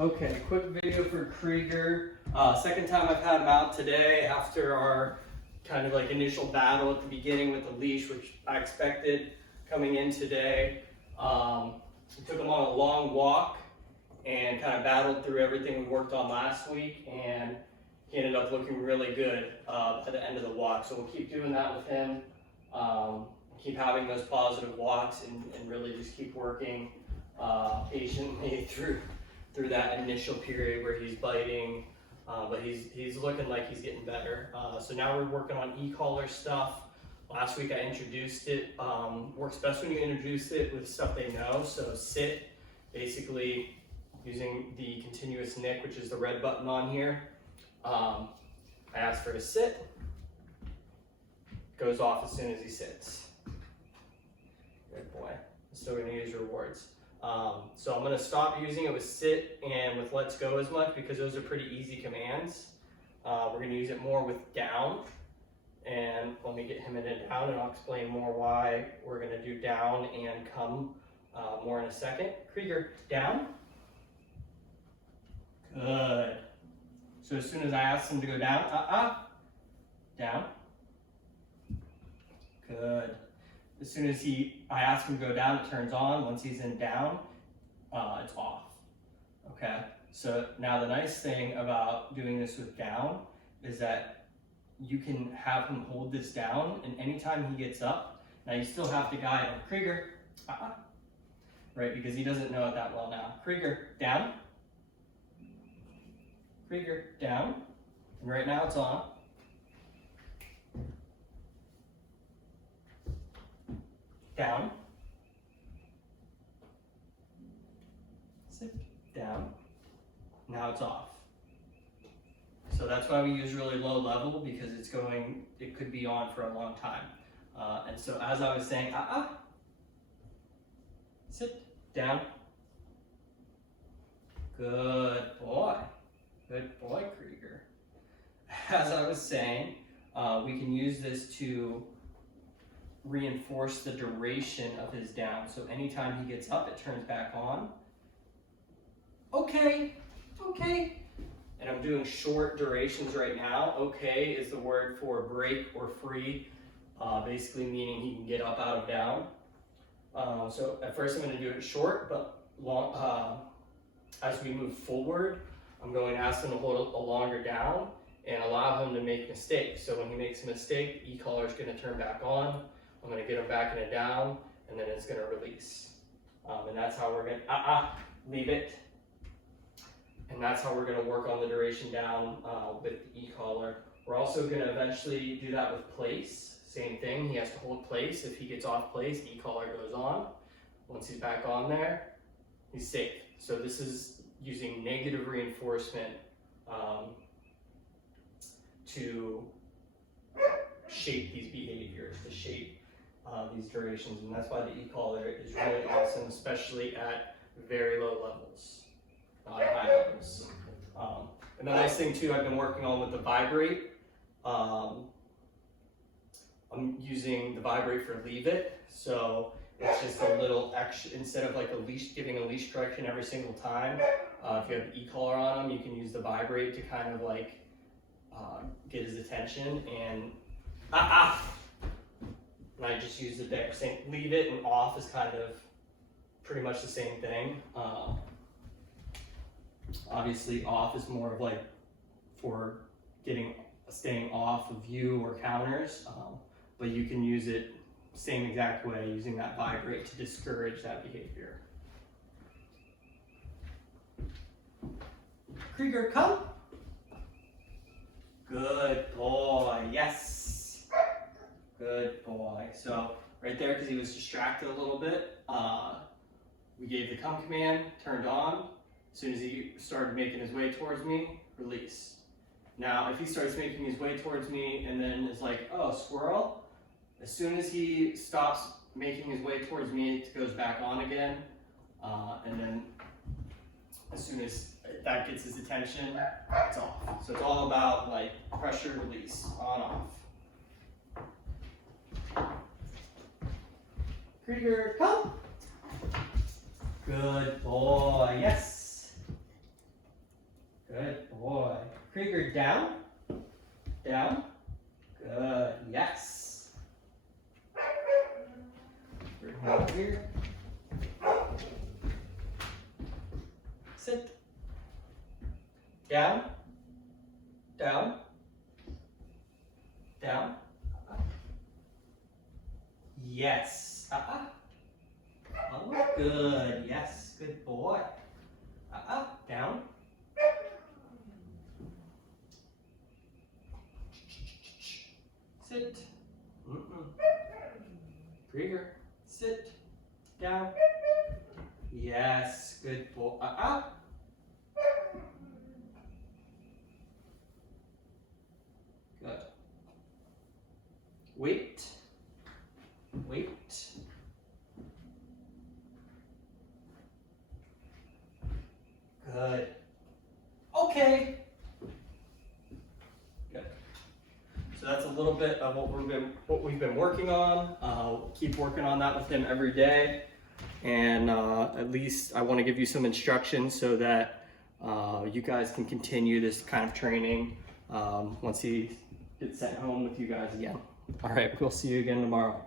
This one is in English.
Okay, quick video for Krieger. Second time I've had him out today after our kind of like initial battle at the beginning with the leash, which I expected coming in today. We took him on a long walk and kind of battled through everything we worked on last week, and he ended up looking really good at the end of the walk. So we'll keep doing that with him. Keep having those positive walks and really just keep working patiently through that initial period where he's biting, but he's looking like he's getting better. So now we're working on e-collar stuff. Last week I introduced it. Works best when you introduce it with stuff they know. So sit, basically using the continuous nick, which is the red button on here. I ask for a sit, goes off as soon as he sits. Good boy. I'm still gonna use rewards. So I'm gonna stop using it with sit and with let's go as much because those are pretty easy commands. We're gonna use it more with down. And let me get him in and down and I'll explain more why we're gonna do down and come more in a second. Krieger, down. Good. So as soon as I ask him to go down, down. Good. As soon as I ask him to go down, it turns on. Once he's in down, it's off. Okay. So now the nice thing about doing this with down is that you can have him hold this down, and anytime he gets up, now you still have to guide him. Krieger, right? Because he doesn't know it that well now. Krieger, down. Krieger, down. And right now it's on. Down. Sit, down. Now it's off. So that's why we use really low level, because it could be on for a long time. And so as I was saying, sit, down. Good boy. Good boy, Krieger. As I was saying, we can use this to reinforce the duration of his down. So anytime he gets up, it turns back on. Okay. And I'm doing short durations right now. Okay is the word for break or free, basically meaning he can get up out of down. So at first I'm going to do it short, but long, as we move forward, I'm going to ask him to hold a longer down and allow him to make mistakes. So when he makes a mistake, the e-collar is going to turn back on. I'm going to get him back in a down, and then it's going to release. And that's how we're going to, leave it. And that's how we're going to work on the duration down with the e-collar. We're also going to eventually do that with place. Same thing, he has to hold place. If he gets off place, e-collar goes on. Once he's back on there, he's safe. So this is using negative reinforcement to shape these behaviors, to shape these durations, and that's why the e-collar is really awesome, especially at very low levels, not high levels. And the nice thing too, I've been working on with the vibrate. I'm using the vibrate for leave it, so it's just a little extra, instead of like giving a leash correction every single time. If you have the e-collar on him, you can use the vibrate to kind of like get his attention and and I just use it there. Same, leave it and off is kind of pretty much the same thing. Obviously off is more of like for staying off of view or counters, but you can use it same exact way, using that vibrate to discourage that behavior. Krieger, come. Good boy, yes. Good boy. So right there, because he was distracted a little bit, we gave the come command, turned on. As soon as he started making his way towards me, release. Now, if he starts making his way towards me and then is like, oh, squirrel, as soon as he stops making his way towards me, it goes back on again. And then as soon as that gets his attention, it's off. So it's all about like pressure, release, on, off. Krieger, come. Good boy, yes. Sit. Down. Down. Down. Yes. Oh, good. Yes, good boy. Down. Sit. Krieger. Sit. Down. Yes, good boy. Good. Wait. Wait. Good. Okay. Good. So that's a little bit of what we've been working on. We'll keep working on that with him every day. And at least I want to give you some instructions so that you guys can continue this kind of training once he gets sent home with you guys again. All right, we'll see you again tomorrow.